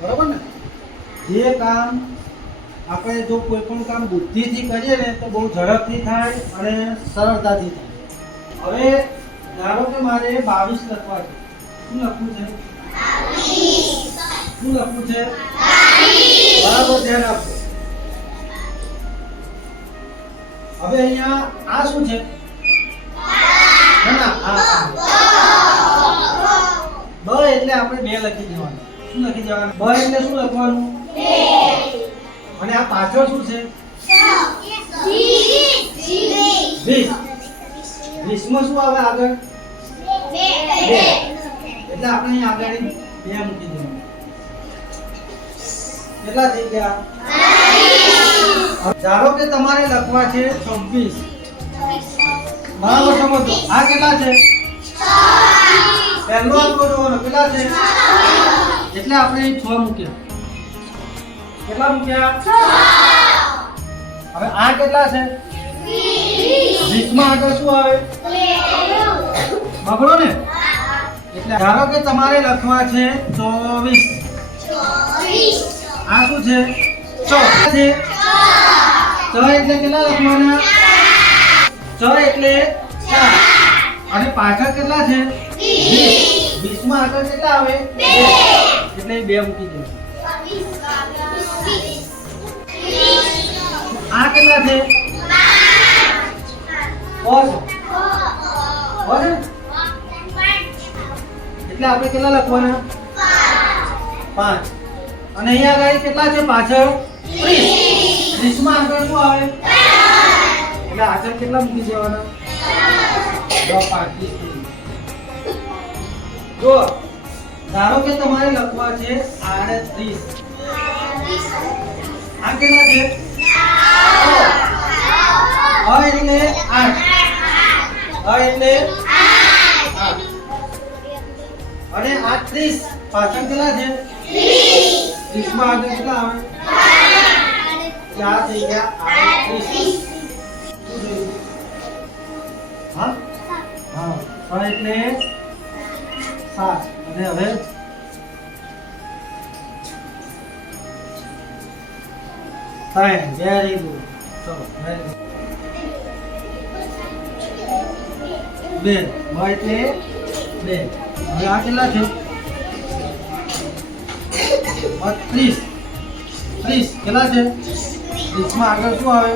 બરાબર ને? જે કામ આપણે જો કોઈ પણ કામ બુદ્ધિથી કરીએ ને તો બહુ ઝડપથી થાય અને સરળતાથી થાય. હવે ધારો કે મારે 22 લખવા છે. શું લખવું છે? 22. શું લખવું છે? 22. બરાબર, ધ્યાન આપો. હવે અહીંયા આ શું છે? ના આ બ એટલે આપણે 2 લખી દેવાનું. શું લખી દેવાનું? બ એટલે શું લખવાનું? 2. અને આ પાછળ શું છે? 20. 20 માં શું આવે આગળ? 2. એટલે આપણે અહીં આગળ 2 મૂકી દેવાનું. કેટલા થઈ ગયા? 22. ધારો કે તમારે લખવા છે 26. બરાબર, સમજો. આ કેટલા છે? 6. પહેલો અંક જોવાનો કેટલા છે? 6. એટલે આપણે અહીં 6 મૂક્યા. કેટલા મૂક્યા? 6. હવે આ કેટલા છે? 20 માં આગળ શું આવે? બગડો ને? એટલે ધારો કે તમારે લખવા છે 24. આ શું છે? 6 છે. 6 એટલે કેટલા લખવાના? 6 એટલે 4. અને પાછળ કેટલા છે? 20. 20 માં આગળ કેટલા આવે? 2. એટલે 2 મૂકી દો. આ કેટલા છે? 5. એટલે આપણે કેટલા લખવાના? 5. અને અહીંયા આગળ કેટલા છે? પાછળ 30. 30 માં આગળ શું આવે? એટલે આગળ કેટલા મૂકી દેવાના? 5. જો ધારો કે તમારે લખવા છે 38. આ કેટલા છે? 6 એટલે 8. 6 એટલે 8. અને આ 30 પાછળ કેટલા છે? 30 માં આગળ કેટલા આવે? 4 થઈ ગયા. 38. હા હા, 6 એટલે 7. અને હવે ફાઈન, વેરી ગુડ. ચલો, વેરી ગુડ. 2 એટલે 2. હવે આ કેટલા છે? 30. 30 કેટલા છે? 30 માં આગળ શું આવે?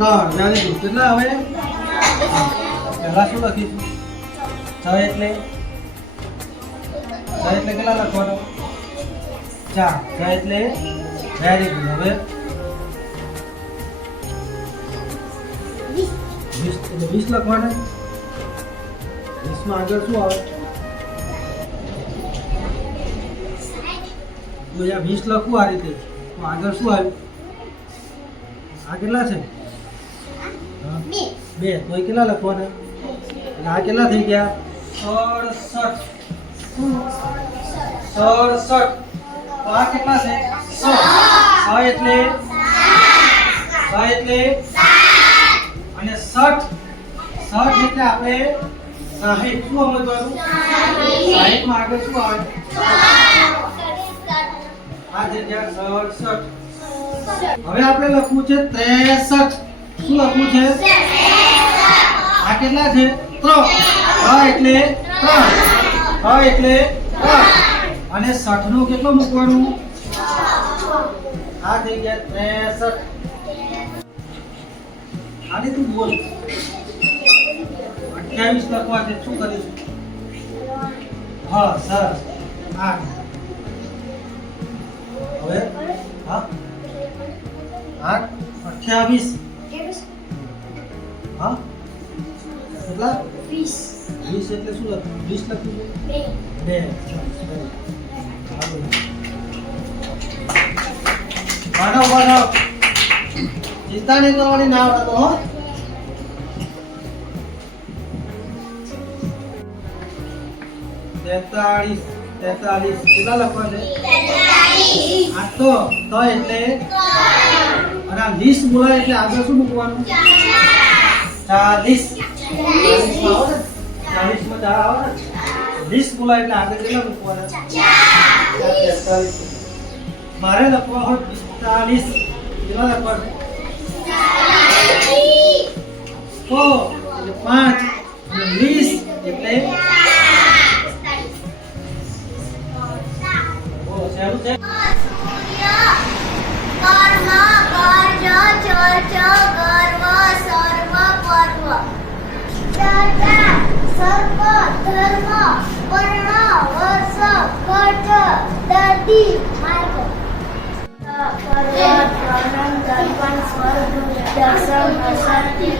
ના, વેરી ગુડ. કેટલા આવે? પહેલા શું લખીશું? 6 એટલે કેટલા લખવાનો? 4. 6 એટલે વેરી ગુડ. હવે 20 લખવાના. 20 માં આગળ શું આવે? તો અહીંયા 20 લખવું આ રીતે. તો આગળ શું આવ્યું? આ કેટલા છે? 2. તો કેટલા લખવાના? એટલે આ કેટલા થઈ ગયા? 67. 67. તો આ કેટલા છે? 6 એટલે 6 એટલે અને 60 એટલે આપણે 60 શું સમજવાનું? 60 માં આગળ શું આવે? આ જગ્યા 67. હવે આપણે લખવું છે 63. શું લખવું છે? આ કેટલા છે? 3. 6 એટલે 3. 6 એટલે 3. અને 60 નું કેટલું મૂકવાનું? આ થઈ ગયા 63. આને તું બોલ. 28 લખવા છે. શું કરીશું? હા, સરસ. 8. હવે હા 8 28. હા કેટલા? 20 એટલે શું લખવું? 20 લખવું છે? 2. માનવ ચિંતા નહીં કરવાની, ના આવડતો હો. તેતાળીસ કેટલા લખવા છે? 8 એટલે અને આ 20 બોલાય એટલે આગળ શું મૂકવાનું? 40 40 માં 4 આવે ને 20 બોલાય એટલે આગળ કેટલા મૂકવાના 43 મારે લખવા હોય 45 કેટલા લખવાના 5 20 એટલે બોલો શેનું છે કર્મ કર્જ ચર્ચ ગર્વ સર્વ પર્વ દાતા સર્પ ધર્મ વર્ણ વર્ષ ખર્ચ દર્દી માર્ગ પર્વત પ્રણન દર્પણ સ્વર્ગ દર્શન અસત્ય